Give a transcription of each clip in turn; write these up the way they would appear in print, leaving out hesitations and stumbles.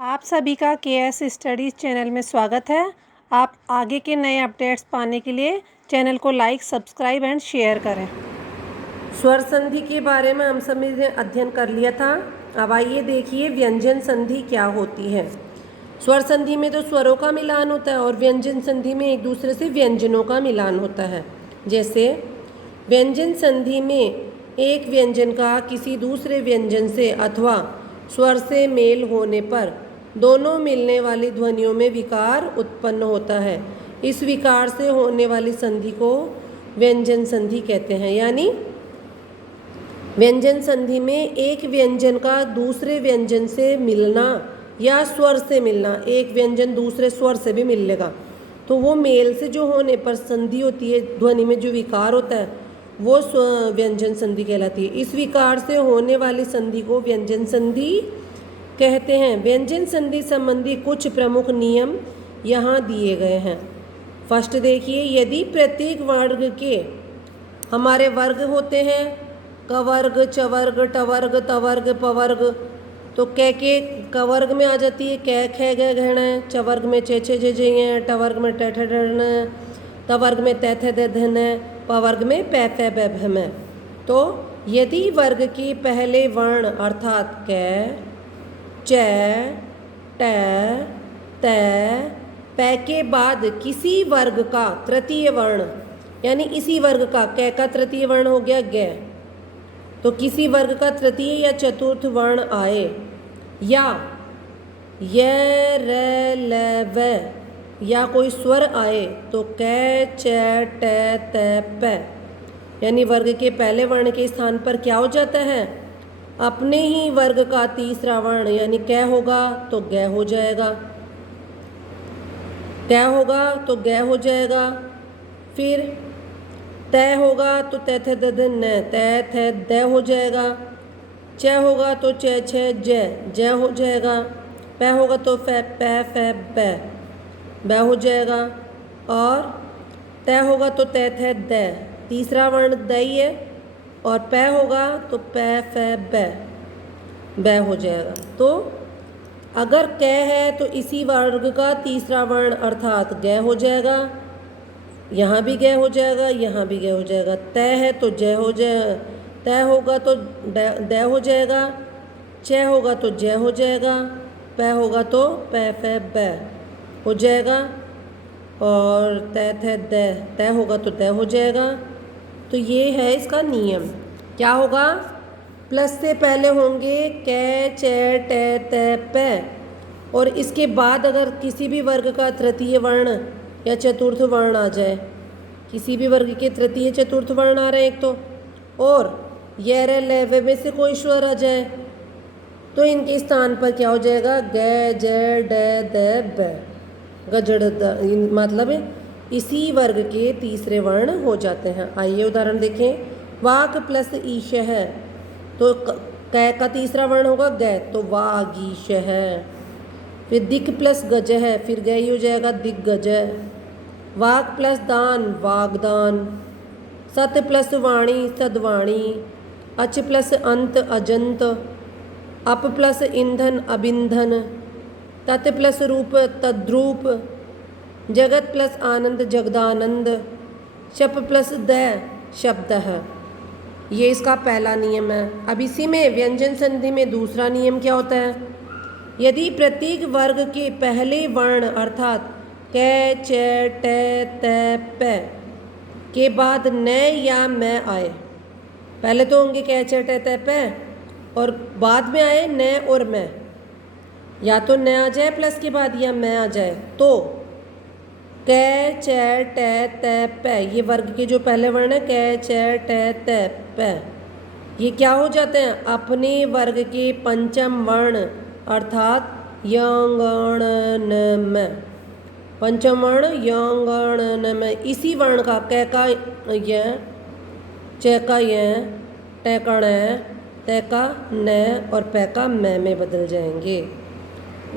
आप सभी का KS स्टडीज़ चैनल में स्वागत है। आप आगे के नए अपडेट्स पाने के लिए चैनल को लाइक, सब्सक्राइब एंड शेयर करें। स्वर संधि के बारे में हम सभी ने अध्ययन कर लिया था। अब आइए देखिए व्यंजन संधि क्या होती है। स्वर संधि में तो स्वरों का मिलान होता है और व्यंजन संधि में एक दूसरे से व्यंजनों का मिलान होता है। जैसे व्यंजन संधि में एक व्यंजन का किसी दूसरे व्यंजन से अथवा स्वर से मेल होने पर दोनों मिलने वाली ध्वनियों में विकार उत्पन्न होता है। इस विकार से होने वाली संधि को व्यंजन संधि कहते हैं। यानी व्यंजन संधि में एक व्यंजन का दूसरे व्यंजन से मिलना या स्वर से मिलना, एक व्यंजन दूसरे स्वर से भी मिल लेगा तो वो मेल से जो होने पर संधि होती है, ध्वनि में जो विकार होता है वो व्यंजन संधि कहलाती है। इस विकार से होने वाली संधि को व्यंजन संधि कहते हैं। व्यंजन संधि संबंधी कुछ प्रमुख नियम यहाँ दिए गए हैं। फर्स्ट देखिए, यदि प्रत्येक वर्ग के हमारे वर्ग होते हैं कवर्ग, चवर्ग, टवर्ग, तवर्ग, पवर्ग, तो कै के कवर्ग में आ जाती है कै खे ग घण, चवर्ग में चे छे जे जे हैं, टवर्ग में टे ठे ढण, तवर्ग में तै थे दे धन, पवर्ग में पै फै बै भम। तो यदि वर्ग के पहले वर्ण अर्थात कै, च, ट, त, पै के बाद किसी वर्ग का तृतीय वर्ण, यानी इसी वर्ग का कै का तृतीय वर्ण हो गया ग, तो किसी वर्ग का तृतीय या चतुर्थ वर्ण आए या य, र, ल, व या कोई स्वर आए तो कै, च, ट, त, प, यानी वर्ग के पहले वर्ण के स्थान पर क्या हो जाता है, अपने ही वर्ग का तीसरा वर्ण यानी कै होगा तो ग हो जाएगा, कै होगा तो ग हो जाएगा। फिर तय होगा तो तै थे द ध न, तै थे द हो जाएगा। च होगा तो च छ ज हो जाएगा। पै होगा तो फै पै फै बै हो जाएगा। और तय होगा तो तै थे द, तीसरा वर्ण द ही है, और पै होगा तो पै फै बै हो जाएगा। तो अगर कै है तो इसी वर्ग का तीसरा वर्ण अर्थात ग हो जाएगा, यहाँ भी ग हो जाएगा, यहाँ भी ग हो जाएगा। तय है तो ज हो जाए, तय होगा तो द हो जाएगा, च होगा तो ज हो जाएगा, पै होगा तो पै फै बै हो जाएगा, और तय थे द, तय होगा तो द हो जाएगा। तो ये है इसका नियम। क्या होगा, प्लस से पहले होंगे कै, च, ट, त, प, और इसके बाद अगर किसी भी वर्ग का तृतीय वर्ण या चतुर्थ वर्ण आ जाए, किसी भी वर्ग के तृतीय चतुर्थ वर्ण आ रहे हैं एक तो, और य, र, ल, व में से कोई स्वर आ जाए तो इनके स्थान पर क्या हो जाएगा, ग, ज, ड, द, ब, गजड़ द, मतलब इसी वर्ग के तीसरे वर्ण हो जाते हैं। आइए उदाहरण देखें। वाक प्लस ईश है तो कै का तीसरा वर्ण होगा ग, तो वागीश है। फिर दिक प्लस गज है, फिर ग ही हो जाएगा दिग्गज। वाक प्लस दान वागदान। सत प्लस वाणी सदवाणी। अच प्लस अंत अजंत। अप प्लस ईंधन अबिंधन। तत् प्लस रूप तद्रूप। जगत प्लस आनंद जगदानंद। शप प्लस द शब्द है। ये इसका पहला नियम है। अब इसी में व्यंजन संधि में दूसरा नियम क्या होता है, यदि प्रत्येक वर्ग के पहले वर्ण अर्थात कै, च, ट, त, प के बाद न या मैं आए, पहले तो होंगे कै, च, ट, त, प, और बाद में आए न और मैं, या तो न आ जाए प्लस के बाद या मैं आ जाए, तो कै, च, ट, त, प, ये वर्ग के जो पहले वर्ण है कै, च, ट, त, प, ये क्या हो जाते हैं, अपने वर्ग के पंचम वर्ण अर्थात यंगणनम, पंचम वर्ण यंगणनम, इसी वर्ण का कै का य, च का य, ट का ण, त का न और प का मैं में बदल जाएंगे।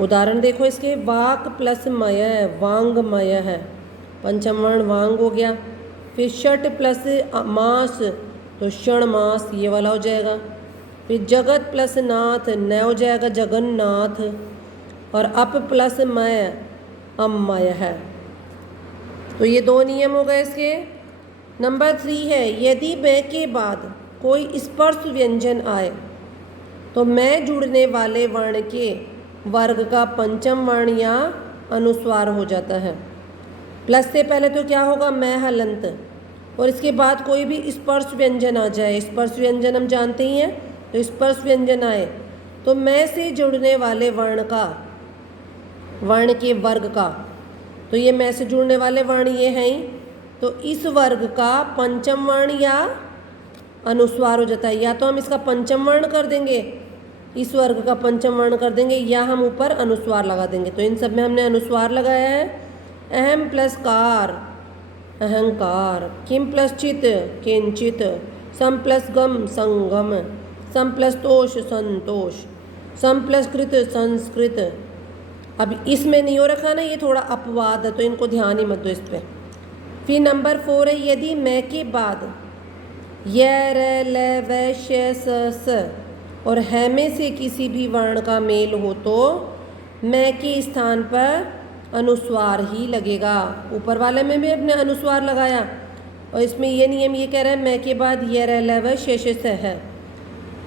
उदाहरण देखो इसके। वाक प्लस मय वांगमय है, पंचम वर्ण वांग हो गया। फिर षट प्लस मास तो क्षण मास, ये वाला हो जाएगा। फिर जगत प्लस नाथ न हो जाएगा जगन्नाथ। और अप प्लस मय अमय है। तो ये 2 नियम हो गए इसके। नंबर 3 है यदि मैं के बाद कोई स्पर्श व्यंजन आए तो मैं जुड़ने वाले वर्ण के वर्ग का पंचम वर्ण या अनुस्वार हो जाता है। प्लस से पहले तो क्या होगा मैं हलंत, और इसके बाद कोई भी स्पर्श व्यंजन आ जाए, स्पर्श व्यंजन हम जानते ही हैं, तो स्पर्श व्यंजन आए तो मैं से जुड़ने वाले वर्ण के वर्ग का, तो ये मैं से जुड़ने वाले वर्ण ये हैं ही, तो इस वर्ग का पंचम वर्ण या अनुस्वार हो जाता है। या तो हम इसका पंचम वर्ण कर देंगे, इस वर्ग का पंचम वर्ण कर देंगे, या हम ऊपर अनुस्वार लगा देंगे। तो इन सब में हमने अनुस्वार लगाया है। अहम प्लस कार अहंकार, किम प्लस चित किंचित, सम प्लस गम संगम, सम प्लस तोष संतोष, सम प्लस कृत संस्कृत। अब इसमें नहीं हो रखा ना, ये थोड़ा अपवाद है तो इनको ध्यान ही मत दो इस पर। फिर नंबर 4 है यदि मैं के बाद य र ल व श स और है में से किसी भी वर्ण का मेल हो तो मैं के स्थान पर अनुस्वार ही लगेगा। ऊपर वाले में भी अपने अनुस्वार लगाया, और इसमें ये नियम ये कह रहा है मैं के बाद य र ल व श स है,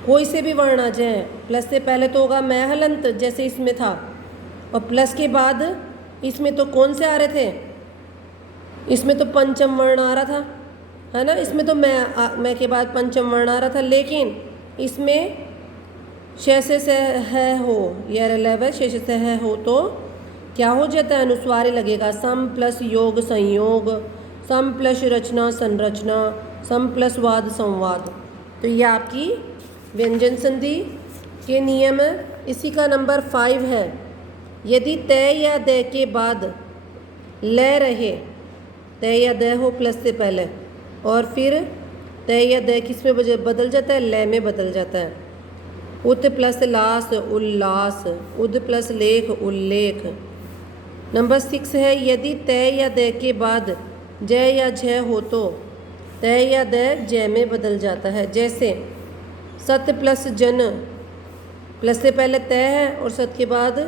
कोई से भी वर्ण आ जाए। प्लस से पहले तो होगा मैं हलंत जैसे इसमें था, और प्लस के बाद इसमें तो कौन से आ रहे थे, इसमें तो पंचम वर्ण आ रहा था, है ना। इसमें तो मैं के बाद पंचम वर्ण आ रहा था, लेकिन इसमें शेष से है हो या रलव शेष से है हो तो क्या हो जाता है, अनुस्वार ही लगेगा। सम प्लस योग संयोग, सम प्लस रचना संरचना, सम प्लस वाद संवाद। तो ये आपकी व्यंजन संधि के नियम है। इसी का नंबर 5 है यदि तय या द के बाद ल रहे, तय या द हो प्लस से पहले, और फिर तय या द किस में बदल जाता है, ल में बदल जाता है। उत प्लस लास उल्लास, उद प्लस लेख उल्लेख। नंबर 6 है यदि तय या द के बाद जय या झ हो तो तय या द जय में बदल जाता है। जैसे सत प्लस जन, प्लस से पहले तय है और सत के बाद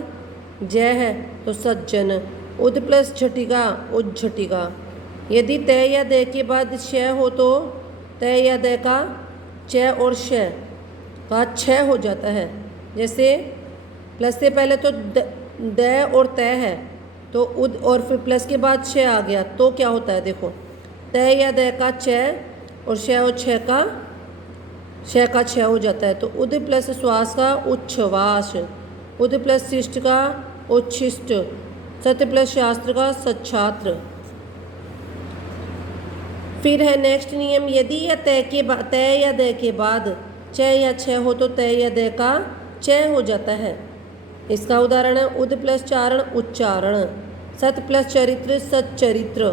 जय है तो सज्जन। उद प्लस झटिका उज्झटिका। यदि तय या द के बाद श हो तो तय या द का च और श का छ हो जाता है। जैसे प्लस से पहले तो द और तय है तो उद, और फिर प्लस के बाद छ आ गया तो क्या होता है, देखो तय या द का च और श और छ का श का छ हो जाता है। तो उद प्लस श्वास का उच्छ्वास, उद प्लस शिष्ट का उच्छिष्ट, सत्य प्लस शास्त्र का सच्छात्र। फिर है नेक्स्ट नियम यदि या तय या द के बाद च या छ हो तो तय या द का च हो जाता है। इसका उदाहरण है उद प्लस चारण उच्चारण, सत प्लस चरित्र सच्चरित्र।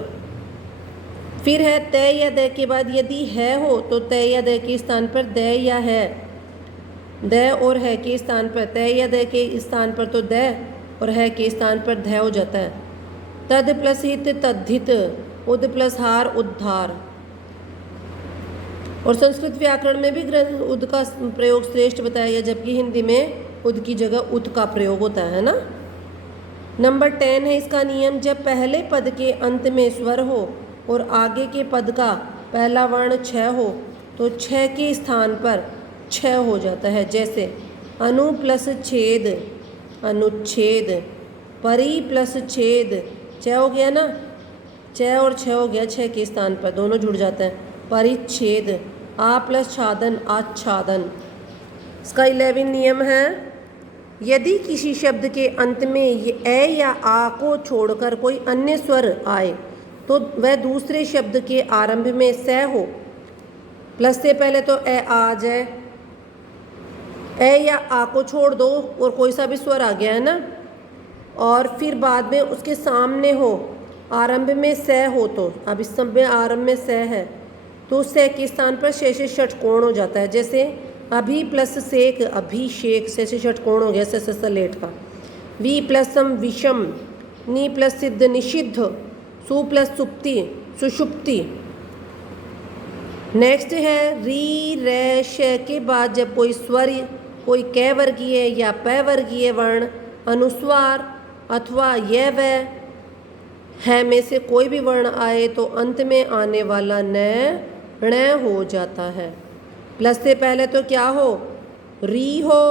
फिर है तय या द के बाद यदि है हो तो तय या द के स्थान पर द या है, द और है के स्थान पर, तय या द के स्थान पर तो द और है के स्थान पर ध हो जाता है। तद प्लस हित तद्धित, उद प्लस हार उद्धार। और संस्कृत व्याकरण में भी उद का प्रयोग श्रेष्ठ बताया गया, जबकि हिंदी में उद की जगह उत का प्रयोग होता है ना। नंबर 10 है इसका नियम जब पहले पद के अंत में स्वर हो और आगे के पद का पहला वर्ण छ हो तो छ के स्थान पर छ हो जाता है। जैसे अनु प्लस छेद अनुच्छेद, परि प्लस छेद, छ हो गया ना, छ और छ हो गया, छ के स्थान पर दोनों जुड़ जाते हैं, परिच्छेद। आ प्लस छादन आच्छादन। इसका 11 नियम है यदि किसी शब्द के अंत में ए या आ को छोड़कर कोई अन्य स्वर आए तो वह दूसरे शब्द के आरंभ में स हो। प्लस से पहले तो ए आ जाए, ए या आ को छोड़ दो और कोई सा भी स्वर आ गया है ना, और फिर बाद में उसके सामने हो, आरंभ में स हो, तो अब इस सब में आरंभ में स है तो स के स्थान पर शेष षटकोण हो जाता है। जैसे अभी प्लस सेक अभिषेक, शेष षटकोण हो गया स लेट का। वी प्लस सम विषम, नी प्लस सिद्ध निषिद्ध, सु प्लस सुप्ति सुषुप्ति। नेक्स्ट है री रे श के बाद जब कोई स्वर, कोई क वर्गीय या प वर्गीय वर्ण अनुस्वार अथवा यह वह है में से कोई भी वर्ण आए तो अंत में आने वाला ण हो जाता है। प्लस से पहले तो क्या हो, री हो,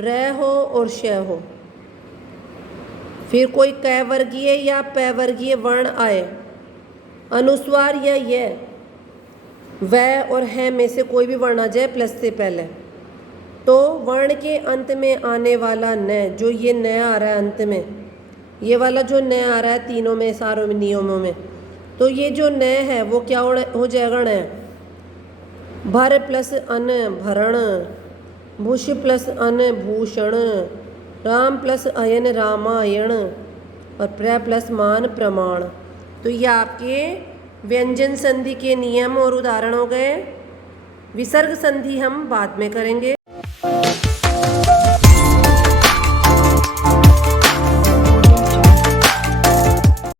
र हो और श हो। फिर कोई क वर्गीय या प वर्गीय वर्ण आए, अनुस्वार या यह वह और है में से कोई भी वर्ण आ जाए प्लस से पहले, तो वर्ण के अंत में आने वाला न, जो ये न आ रहा है अंत में, ये वाला जो न आ रहा है तीनों में सारों में नियमों में, तो ये जो न है वो क्या हो जाएगा, न। भर प्लस अन भरण, भूष प्लस अन भूषण, राम प्लस अयन रामायण और प्र प्लस मान प्रमाण। तो ये आपके व्यंजन संधि के नियम और उदाहरण हो गए। विसर्ग संधि हम बाद में करेंगे।